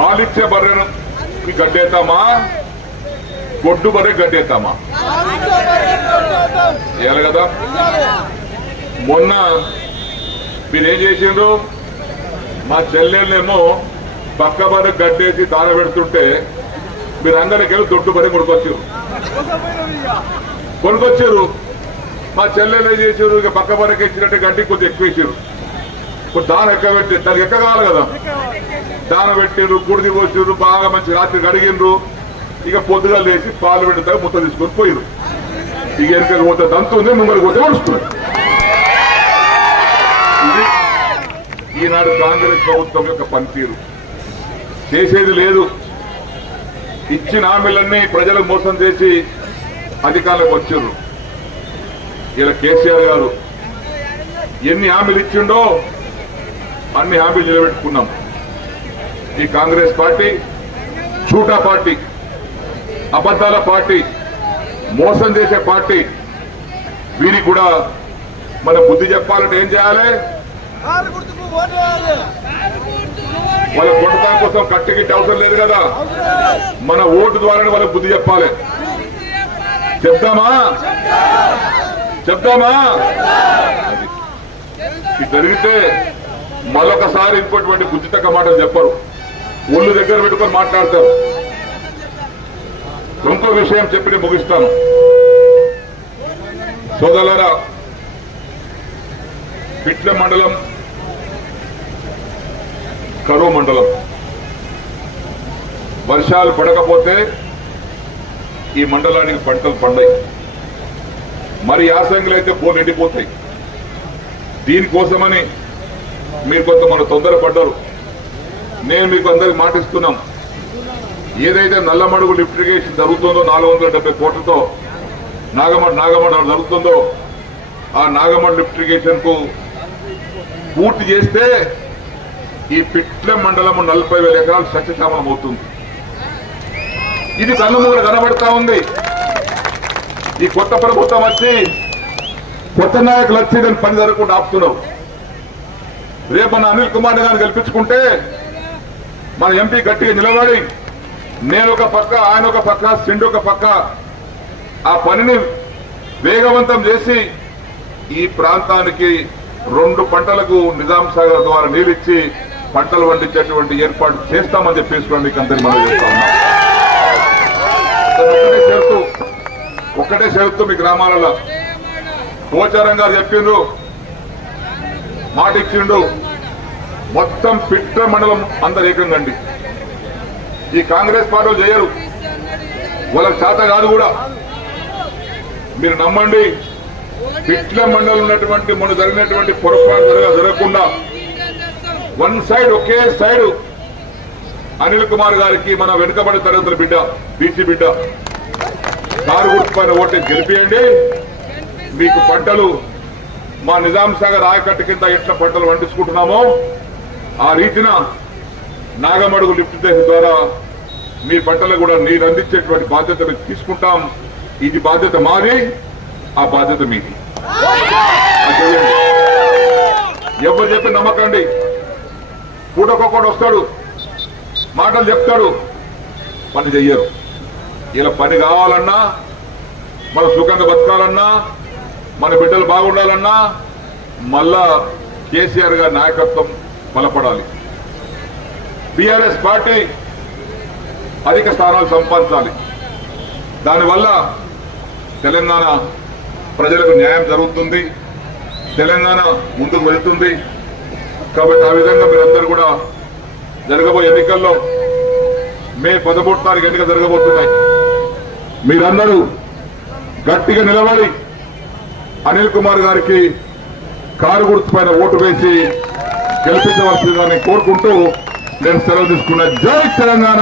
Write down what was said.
పాలిచ్చే బర్రెను. గడ్డేతామా గొడ్డు బర్రె గడ్డేతామా చేయాలి కదా. మొన్న మీరేం చేసిండ్రు? మా చెల్లెళ్ళేమో పక్క బర్రె గడ్డేసి దాన పెడుతుంటే మీరు అందరికి వెళ్ళి దొడ్డు బర్రె కొనుకొచ్చారు కొనుకొచ్చారు మా చెల్లెలు ఏం చేసారు ఇక పక్క బర్రెకి ఇచ్చినట్టు గడ్డి కొద్దిగా ఎక్కువ ఇచ్చారు ఇప్పుడు దాన ఎక్క పెట్టి దానికి ఎక్క కావాలి కదా? దాన పెట్టిండ్రు గుడిది పోసిండ్రు బాగా మంచి రాత్రి కడిగిండ్రు ఇక పొద్దుగా లేచి పాలు పెట్టిన ముద్ద తీసుకొని పోయిరు ఇక ఎనకకు పోతే దంతు ఉంది ముంగరికి పోతే నడుస్తున్నారు ఇది ఈనాడు కాంగ్రెస్ ప్రభుత్వం యొక్క పనితీరు. చేసేది లేదు. ఇచ్చిన హామీలన్నీ ప్రజలకు మోసం చేసి అధికారులకు వచ్చారు ఇలా కేసీఆర్ గారు ఎన్ని హామీలు ఇచ్చిండో అన్ని హామీలు నిలబెట్టుకున్నాం. ఈ కాంగ్రెస్ పార్టీ చూటా పార్టీ అబద్ధాల పార్టీ మోసం చేసే పార్టీ వీరికి కూడా మన బుద్ధి చెప్పాలంటే ఏం చేయాలి? వాళ్ళ కొట్టడం కోసం కట్టిగిట్టి అవసరం లేదు కదా. మన ఓటు ద్వారానే వాళ్ళకి బుద్ధి చెప్పాలి. చెప్తామా చెప్తామా ఇది జరిగితే మరొకసారి ఇంకోటువంటి బుద్ధితక్క మాటలు చెప్పరు. ఒళ్ళు దగ్గర పెట్టుకొని మాట్లాడతారు. ఇంకో విషయం చెప్పి ముగిస్తాను. సోదరులారా పిట్ల మండలం కరువు మండలం. వర్షాలు పడకపోతే ఈ మండలానికి పంటలు పండాయి. మరి యాసంగులు అయితే బోర్లు ఎండిపోతాయి దీనికోసమని మీరు కొంత మన తొందరపడ్డారు. నేను మీకు అందరికి మాటిస్తున్నాం ఏదైతే నల్లమడుగు లిఫ్ట్ ఇరిగేషన్ జరుగుతుందో నాలుగు వందల డెబ్బై కోట్లతో నాగమడ్ నాగమడ్ జరుగుతుందో ఆ నాగమడ్ లిఫ్ట్ ఇరిగేషన్కు పూర్తి చేస్తే ఈ పిట్ల మండలము నలభై వేల ఎకరాలు సస్యశ్యామలం అవుతుంది. ఇది కన్నుమూల కనబడతా ఉంది. ఈ కొత్త ప్రభుత్వం వచ్చి కొత్త నాయకులు వచ్చి దాన్ని పని జరగకుండా ఆపుతున్నావు. రేపు మన అనిల్ కుమార్ గారిని గెలిపించుకుంటే మన ఎంపీ గట్టిగా నిలబడి నేను ఒక పక్క ఆయన ఒక పక్క సిండు ఒక పక్క ఆ పనిని వేగవంతం చేసి ఈ ప్రాంతానికి రెండు పంటలకు నిజాం సాగర్ ద్వారా నీరిచ్చి పంటలు పండించేటువంటి ఏర్పాటు చేస్తామని చెప్పేసి కూడా మీకు అందరికి మనం చేస్తా ఒకటే షరతు ఒకటే షరతు మీ గ్రామాలలో. పోచారం గారు చెప్పిండ్రు మాటిచ్చిండు మొత్తం పిట్ట మండలం అందరు ఏకంగండి ఈ కాంగ్రెస్ పార్టీలు చేయరు. వాళ్ళకి చేత కాదు కూడా. మీరు నమ్మండి పిట్ల మండలం ఉన్నటువంటి మొన్న జరిగినటువంటి పొరపాటు జరగ జరగకుండా వన్ సైడ్ ఒకే సైడ్ అనిల్ కుమార్ గారికి మన వెనుకబడి తరగతుల బిడ్డ బీసీ బిడ్డ కారు గుర్తుపైన ఓటు గెలిపియండి. మీకు పంటలు మా నిజాం సాగర్ ఆయకట్టు కింద ఎట్లా పంటలు పండించుకుంటున్నామో ఆ రీతిన నాగమడుగు లిఫ్ట్ చేసిన ద్వారా మీ పంటలకు కూడా నీరు అందించేటువంటి బాధ్యత మేము తీసుకుంటాం. ఇది బాధ్యత మాది ఆ బాధ్యత మీది. ఎవరు చెప్పి నమ్మకండి. పూటకొక్కడు వస్తాడు. మాటలు చెప్తాడు. పని చెయ్యరు. ఇలా పని కావాలన్నా మన సుఖంగా బతకాలన్నా మన బిడ్డలు బాగుండాలన్నా మళ్ళా కేసీఆర్ గారి నాయకత్వం బలపడాలి. బీఆర్ఎస్ పార్టీ అధిక స్థానాలు సంపాదించాలి. దానివల్ల తెలంగాణ ప్రజలకు న్యాయం జరుగుతుంది. తెలంగాణ ముందుకు వెళ్తుంది. కాబట్టి ఆ విధంగా మీరందరూ కూడా జరగబోయే ఎన్నికల్లో మే పదమూడు తారీఖు ఎన్నిక జరగబోతున్నాయి. మీరందరూ గట్టిగా నిలబడి అనిల్ కుమార్ గారికి కారు గుర్తుపైన ఓటు వేసి గెలిపించవలసిందని కోరుకుంటూ నేను సెలవు తీసుకున్న జై తెలంగాణ.